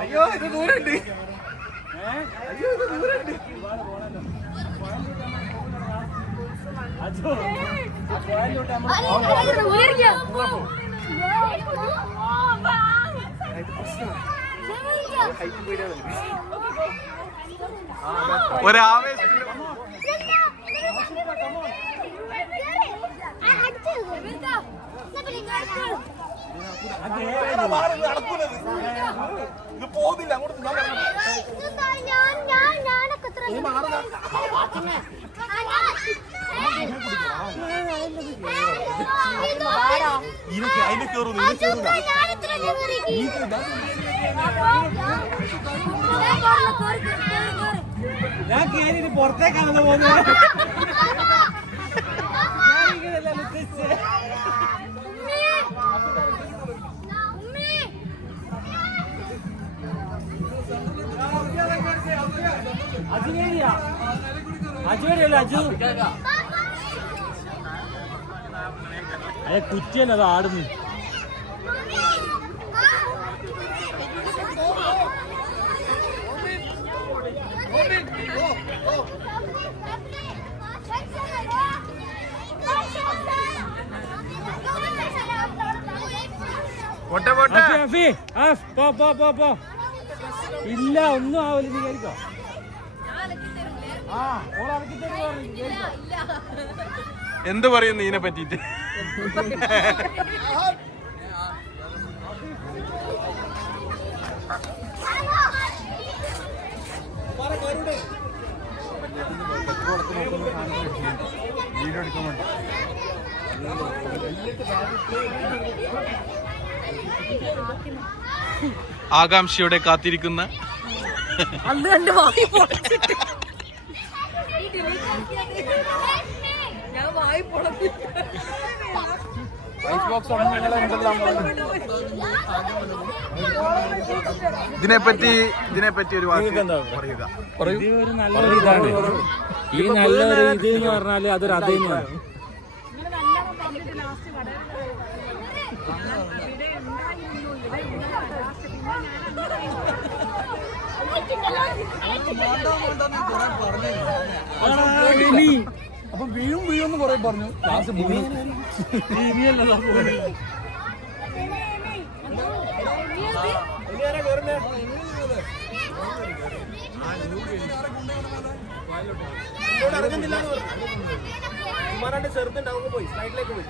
അയ്യോ ഇത് ദൂരണ്ട്. അയ്യോ ഇത് ദൂരണ്ട്. ഒരാവേശം പോകുന്നില്ല അങ്ങോട്ട്. അതിന് കേറുന്നു. ഞാൻ കേറി പുറത്തേക്കാണെന്ന് പോകുന്നത്. അജുവരെയല്ലോ അജു. അതെ കുറ്റിയല്ല അത് ആടുന്നു. ഇല്ല ഒന്നും ആവില്ല. നീ കേൾക്കോ? എന്ത് പറയുന്നു ഇതിനെ പറ്റിട്ട്? ആകാംക്ഷയോടെ കാത്തിരിക്കുന്ന ഇതിനെപ്പറ്റി ഒരു വാക്ക് പറയുക. നല്ലൊരു ഇതാണ്. ഈ നല്ലൊരു ഇത് എന്ന് പറഞ്ഞാല് അതൊരു അത് തന്നെയാണ്. അപ്പൊ വീഴുന്ന് കൊറേ പറഞ്ഞു. ചെറുതുണ്ടാവുമ്പോ പോയി ഫ്ലൈറ്റിലേക്ക് പോയി.